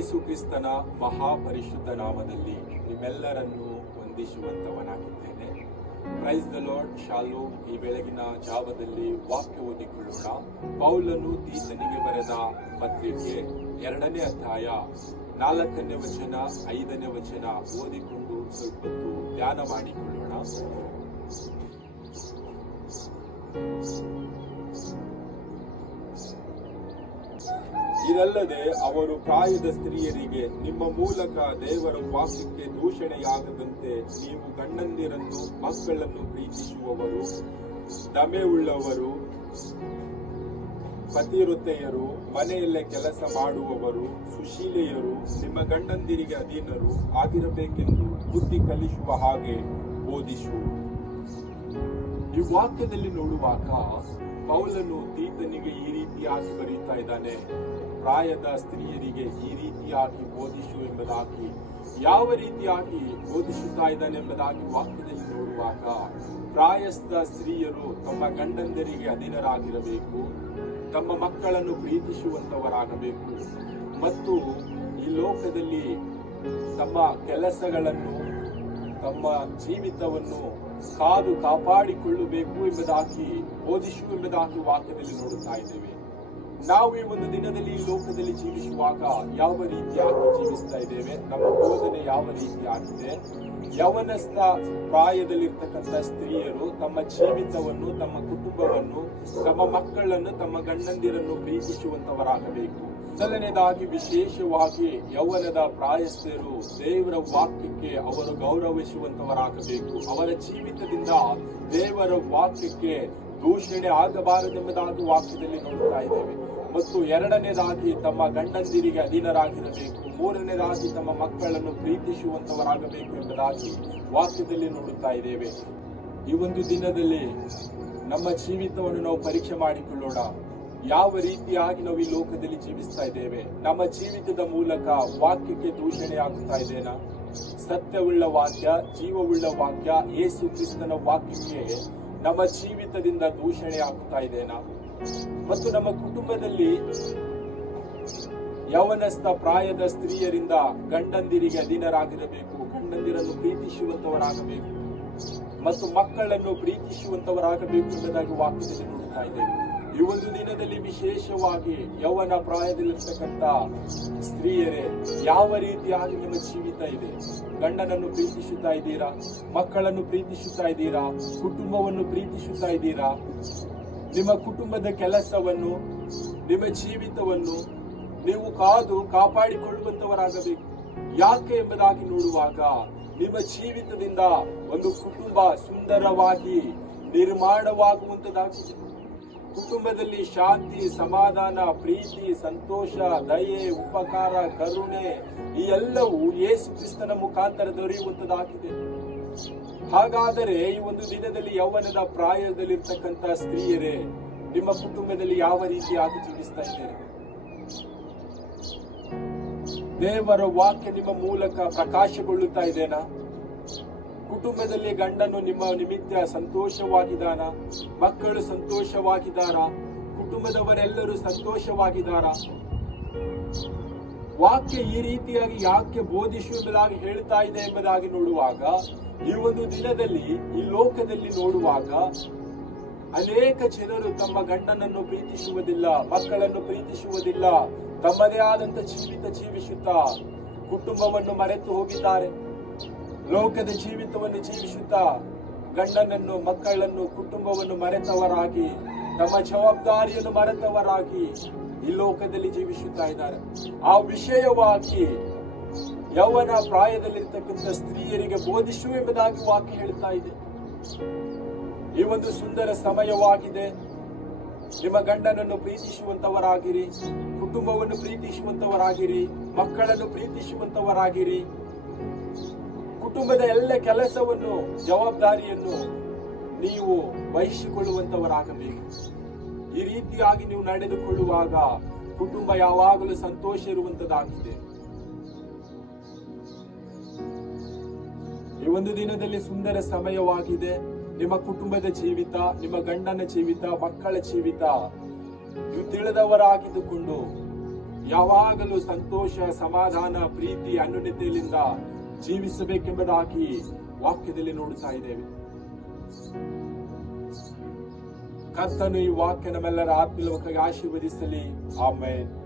ಯೇಸು ಕ್ರಿಸ್ತನ ಮಹಾಪರಿಶುದ್ಧ ನಾಮದಲ್ಲಿ ನಿಮ್ಮೆಲ್ಲರನ್ನು ವಂದಿಸುವಂತವನಾಗಿದ್ದೇನೆ. ಪ್ರೈಸ್ ದ ಲಾರ್ಡ್ ಶಾಲು ಈ ಬೆಳಗಿನ ಜಾವದಲ್ಲಿ ವಾಕ್ಯ ಓದಿಕೊಳ್ಳೋಣ. ಪೌಲನು ತೀತನಿಗೆ ಬರೆದ ಪತ್ರಿಕೆ ಎರಡನೇ ಅಧ್ಯಾಯ ನಾಲ್ಕನೇ ವಚನ, ಐದನೇ ವಚನ ಓದಿಕೊಂಡು ಸ್ವಲ್ಪ ಧ್ಯಾನ ಮಾಡಿಕೊಳ್ಳೋಣ. ಇದಲ್ಲದೆ ಅವರು ಪ್ರಾಯದ ಸ್ತ್ರೀಯರಿಗೆ ನಿಮ್ಮ ಮೂಲಕ ದೇವರ ವಾಕ್ಯಕ್ಕೆ ದೂಷಣೆಯಾಗದಂತೆ ನೀವು ಗಂಡಂದಿರನ್ನು ಮಕ್ಕಳನ್ನು ಪ್ರೀತಿಸುವವರು, ದಮೆ ಉಳ್ಳವರು, ಪತಿವೃತ್ತೆಯರು, ಮನೆಯಲ್ಲೇ ಕೆಲಸ ಮಾಡುವವರು, ಸುಶೀಲೆಯರು, ನಿಮ್ಮ ಗಂಡಂದಿರಿಗೆ ಅಧೀನರು ಆಗಿರಬೇಕೆಂದು ಬುದ್ಧಿ ಕಲಿಸುವ ಹಾಗೆ ಬೋಧಿಸು. ಈ ವಾಕ್ಯದಲ್ಲಿ ನೋಡುವಾಗ ಪೌಲನು ತೀತನಿಗೆ ಈ ರೀತಿಯಾಗಿ ಬರೆಯುತ್ತಾ ಇದ್ದಾನೆ. ಪ್ರಾಯದ ಸ್ತ್ರೀಯರಿಗೆ ಈ ರೀತಿಯಾಗಿ ಬೋಧಿಸು ಎಂಬುದಾಗಿ, ಯಾವ ರೀತಿಯಾಗಿ ಬೋಧಿಸುತ್ತಾ ಇದ್ದಾನೆ ಎಂಬುದಾಗಿ ವಾಕ್ಯದಲ್ಲಿ ನೋಡುವಾಗ, ಪ್ರಾಯಸ್ಥ ಸ್ತ್ರೀಯರು ತಮ್ಮ ಗಂಡಂದರಿಗೆ ಅಧೀನರಾಗಿರಬೇಕು, ತಮ್ಮ ಮಕ್ಕಳನ್ನು ಪ್ರೀತಿಸುವಂತವರಾಗಬೇಕು, ಮತ್ತು ಈ ಲೋಕದಲ್ಲಿ ತಮ್ಮ ಕೆಲಸಗಳನ್ನು, ತಮ್ಮ ಜೀವಿತವನ್ನು ಕಾದು ಕಾಪಾಡಿಕೊಳ್ಳಬೇಕು ಎಂಬುದಾಗಿ, ಬೋಧಿಸು ಎಂಬುದಾಗಿ ವಾಕ್ಯದಲ್ಲಿ ನೋಡುತ್ತಾ ಇದ್ದೇವೆ. ನಾವು ಈ ಒಂದು ದಿನದಲ್ಲಿ ಲೋಕದಲ್ಲಿ ಜೀವಿಸುವಾಗ ಯಾವ ರೀತಿಯಾಗಿ ಜೀವಿಸ್ತಾ ಇದ್ದೇವೆ? ನಮ್ಮ ಬೋಧನೆ ಯಾವ ರೀತಿಯಾಗಿದೆ? ಯವನಸ್ಥ ಪ್ರಾಯದಲ್ಲಿರ್ತಕ್ಕಂಥ ಸ್ತ್ರೀಯರು ತಮ್ಮ ಜೀವಿತವನ್ನು, ತಮ್ಮ ಕುಟುಂಬವನ್ನು, ತಮ್ಮ ಮಕ್ಕಳನ್ನು, ತಮ್ಮ ಗಂಡಂದಿರನ್ನು ಪ್ರೀತಿಸುವಂತವರಾಗಬೇಕು. ಮೊದಲನೇದಾಗಿ ವಿಶೇಷವಾಗಿ ಯೌವನದ ಪ್ರಾಯಸ್ಥರು ದೇವರ ವಾಕ್ಯಕ್ಕೆ ಅವರು ಗೌರವಿಸುವಂತವರಾಗಬೇಕು. ಅವರ ಜೀವಿತದಿಂದ ದೇವರ ವಾಕ್ಯಕ್ಕೆ ದೂಷಣೆ ಆಗಬಾರದೆಂಬುದಾಗಿ ವಾಕ್ಯದಲ್ಲಿ ನೋಡುತ್ತಾ ಇದ್ದೇವೆ. ಮತ್ತು ಎರಡನೇದಾಗಿ ತಮ್ಮ ಗಂಡಂದಿರಿಗೆ ಅಧೀನರಾಗಿರಬೇಕು. ಮೂರನೇದಾಗಿ ತಮ್ಮ ಮಕ್ಕಳನ್ನು ಪ್ರೀತಿಸುವಂತವರಾಗಬೇಕು ಎಂಬುದಾಗಿ ವಾಕ್ಯದಲ್ಲಿ ನೋಡುತ್ತಾ ಇದ್ದೇವೆ. ಈ ಒಂದು ದಿನದಲ್ಲಿ ನಮ್ಮ ಜೀವಿತವನ್ನು ನಾವು ಪರೀಕ್ಷೆ ಮಾಡಿಕೊಳ್ಳೋಣ. ಯಾವ ರೀತಿಯಾಗಿ ನಾವು ಈ ಲೋಕದಲ್ಲಿ ಜೀವಿಸ್ತಾ ಇದ್ದೇವೆ? ನಮ್ಮ ಜೀವಿತದ ಮೂಲಕ ವಾಕ್ಯಕ್ಕೆ ದೂಷಣೆ ಆಗುತ್ತಾ ಇದ್ದೇನಾ? ಸತ್ಯವುಳ್ಳ ವಾಕ್ಯ, ಜೀವವುಳ್ಳ ವಾಕ್ಯ ಯೇಸು ಕ್ರಿಸ್ತನ ವಾಕ್ಯಕ್ಕೆ ನಮ್ಮ ಜೀವಿತದಿಂದ ದೂಷಣೆ ಆಗ್ತಾ ಇದ್ದೇನಾ ಮತ್ತು ನಮ್ಮ ಕುಟುಂಬದಲ್ಲಿ ಯವನಸ್ಥ ಪ್ರಾಯದ ಸ್ತ್ರೀಯರಿಂದ ಗಂಡಂದಿರಿಗೆ ಅಧೀನರಾಗಿರಬೇಕು, ಗಂಡಂದಿರನ್ನು ಪ್ರೀತಿಸುವಂತವರಾಗಬೇಕು, ಮತ್ತು ಮಕ್ಕಳನ್ನು ಪ್ರೀತಿಸುವಂತವರಾಗಬೇಕು ಎಂಬುದಾಗಿ ವಾಕ್ಯದಲ್ಲಿ ನೋಡುತ್ತಾ ಇದ್ದೇವೆ. ಈ ಒಂದು ದಿನದಲ್ಲಿ ವಿಶೇಷವಾಗಿ ಯೌವನ ಪ್ರಾಯದಲ್ಲಿರ್ತಕ್ಕಂಥ ಸ್ತ್ರೀಯರೇ, ಯಾವ ರೀತಿಯಾಗಿ ನಿಮ್ಮ ಜೀವಿತ ಇದೆ? ಗಂಡನನ್ನು ಪ್ರೀತಿಸುತ್ತಾ ಇದ್ದೀರಾ? ಮಕ್ಕಳನ್ನು ಪ್ರೀತಿಸುತ್ತಾ ಇದ್ದೀರಾ? ಕುಟುಂಬವನ್ನು ಪ್ರೀತಿಸುತ್ತಾ ಇದ್ದೀರಾ? ನಿಮ್ಮ ಕುಟುಂಬದ ಕೆಲಸವನ್ನು, ನಿಮ್ಮ ಜೀವಿತವನ್ನು ನೀವು ಕಾದು ಕಾಪಾಡಿಕೊಳ್ಳುವಂತವರಾಗಬೇಕು. ಯಾಕೆ ಎಂಬುದಾಗಿ ನೋಡುವಾಗ ನಿಮ್ಮ ಜೀವಿತದಿಂದ ಒಂದು ಕುಟುಂಬ ಸುಂದರವಾಗಿ ನಿರ್ಮಾಣವಾಗುವಂತದಾಗಿದೆ. ಕುಟುಂಬದಲ್ಲಿ ಶಾಂತಿ, ಸಮಾಧಾನ, ಪ್ರೀತಿ, ಸಂತೋಷ, ದಯೆ, ಉಪಕಾರ, ಕರುಣೆ, ಈ ಎಲ್ಲವೂ ಯೇಸು ಕ್ರಿಸ್ತನ ಮುಖಾಂತರ ದೊರೆಯುವಂತದಾಗಿದೆ ಹಾಗಾದರೆ ಈ ಒಂದು ದಿನದಲ್ಲಿ ಯೌವನದ ಪ್ರಾಯದಲ್ಲಿರ್ತಕ್ಕಂಥ ಸ್ತ್ರೀಯರೇ, ನಿಮ್ಮ ಕುಟುಂಬದಲ್ಲಿ ಯಾವ ರೀತಿ ಜೀವಿಸ್ತಾ ಇದ್ದೀರಿ? ದೇವರ ವಾಕ್ಯ ನಿಮ್ಮ ಮೂಲಕ ಪ್ರಕಾಶಗೊಳ್ಳುತ್ತಾ ಇದೆನಾ? ಕುಟುಂಬದಲ್ಲಿ ಗಂಡನು ನಿಮ್ಮ ನಿಮಿತ್ತ ಸಂತೋಷವಾಗಿದ್ದಾನ ಮಕ್ಕಳು ಸಂತೋಷವಾಗಿದ್ದಾರ? ಕುಟುಂಬದವರೆಲ್ಲರೂ ಸಂತೋಷವಾಗಿದ್ದಾರ? ವಾಕ್ಯ ಈ ರೀತಿಯಾಗಿ ಯಾಕೆ ಬೋಧಿಸುವುದಾಗಿ ಹೇಳ್ತಾ ಇದೆ ಎಂಬುದಾಗಿ ನೋಡುವಾಗ, ಈ ಒಂದು ದಿನದಲ್ಲಿ, ಈ ಲೋಕದಲ್ಲಿ ನೋಡುವಾಗ, ಅನೇಕ ಜನರು ತಮ್ಮ ಗಂಡನನ್ನು ಪ್ರೀತಿಸುವುದಿಲ್ಲ, ಮಕ್ಕಳನ್ನು ಪ್ರೀತಿಸುವುದಿಲ್ಲ, ತಮ್ಮದೇ ಆದಂತ ಜೀವಿತ ಜೀವಿಸುತ್ತಾ ಕುಟುಂಬವನ್ನು ಮರೆತು ಹೋಗಿದ್ದಾರೆ. ಲೋಕದ ಜೀವಿತವನ್ನು ಜೀವಿಸುತ್ತಾ ಗಂಡನನ್ನು, ಮಕ್ಕಳನ್ನು, ಕುಟುಂಬವನ್ನು ಮರೆತವರಾಗಿ, ತಮ್ಮ ಜವಾಬ್ದಾರಿಯನ್ನು ಮರೆತವರಾಗಿ ಈ ಲೋಕದಲ್ಲಿ ಜೀವಿಸುತ್ತಾ ಇದ್ದಾರೆ. ಆ ವಿಷಯವಾಗಿ ಯೌವನ ಪ್ರಾಯದಲ್ಲಿರ್ತಕ್ಕಂಥ ಸ್ತ್ರೀಯರಿಗೆ ಬೋಧಿಸು ಎಂಬುದಾಗಿ ವಾಕ್ಯ ಹೇಳ್ತಾ ಇದೆ. ಈ ಒಂದು ಸುಂದರ ಸಮಯವಾಗಿದೆ. ನಿಮ್ಮ ಗಂಡನನ್ನು ಪ್ರೀತಿಸುವಂತವರಾಗಿರಿ, ಕುಟುಂಬವನ್ನು ಪ್ರೀತಿಸುವಂತವರಾಗಿರಿ, ಮಕ್ಕಳನ್ನು ಪ್ರೀತಿಸುವಂತವರಾಗಿರಿ. ಕುಟುಂಬದ ಎಲ್ಲ ಕೆಲಸವನ್ನು, ಜವಾಬ್ದಾರಿಯನ್ನು ನೀವು ವಹಿಸಿಕೊಳ್ಳುವಂತವರಾಗಬೇಕು ಈ ರೀತಿಯಾಗಿ ನೀವು ನಡೆದುಕೊಳ್ಳುವಾಗ ಕುಟುಂಬ ಯಾವಾಗಲೂ ಸಂತೋಷ ಇರುವಂತದಾಗಿದೆ. ಈ ಒಂದು ದಿನದಲ್ಲಿ ಸುಂದರ ಸಮಯವಾಗಿದೆ. ನಿಮ್ಮ ಕುಟುಂಬದ ಜೀವಿತ, ನಿಮ್ಮ ಗಂಡನ ಜೀವಿತ, ಮಕ್ಕಳ ಜೀವಿತ, ನೀವು ತಿಳಿದವರಾಗಿದ್ದುಕೊಂಡು ಯಾವಾಗಲೂ ಸಂತೋಷ, ಸಮಾಧಾನ, ಪ್ರೀತಿ ಅನ್ಯೋನ್ಯತೆಯಿಂದ ಜೀವಿಸಬೇಕೆಂಬುದಾಗಿ ವಾಕ್ಯದಲ್ಲಿ ನೋಡುತ್ತಾ ಇದ್ದೇವೆ. ಕರ್ತನು ಈ ವಾಕ್ಯ ನಮ್ಮೆಲ್ಲರ ಆತ್ಮಲೋಕಕ್ಕೆ ಆಶೀರ್ವದಿಸಲಿ. ಆಮೇಲೆ